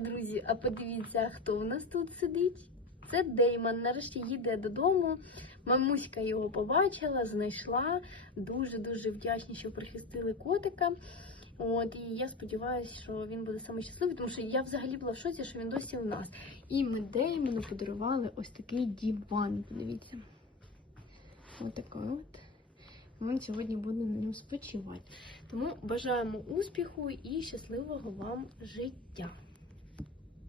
Друзі, а подивіться, хто у нас тут сидить? Це Деймон. Нарешті їде додому. Мамуська його побачила, знайшла. Дуже-дуже вдячні, що прихистили котика. І я сподіваюся, що він буде саме щасливий, тому що я взагалі була в шоці, що він досі у нас. І ми Деймону подарували ось такий диван. Подивіться. Ось такий от. Він сьогодні буде на ньому спочивати. Тому бажаємо успіху і щасливого вам життя.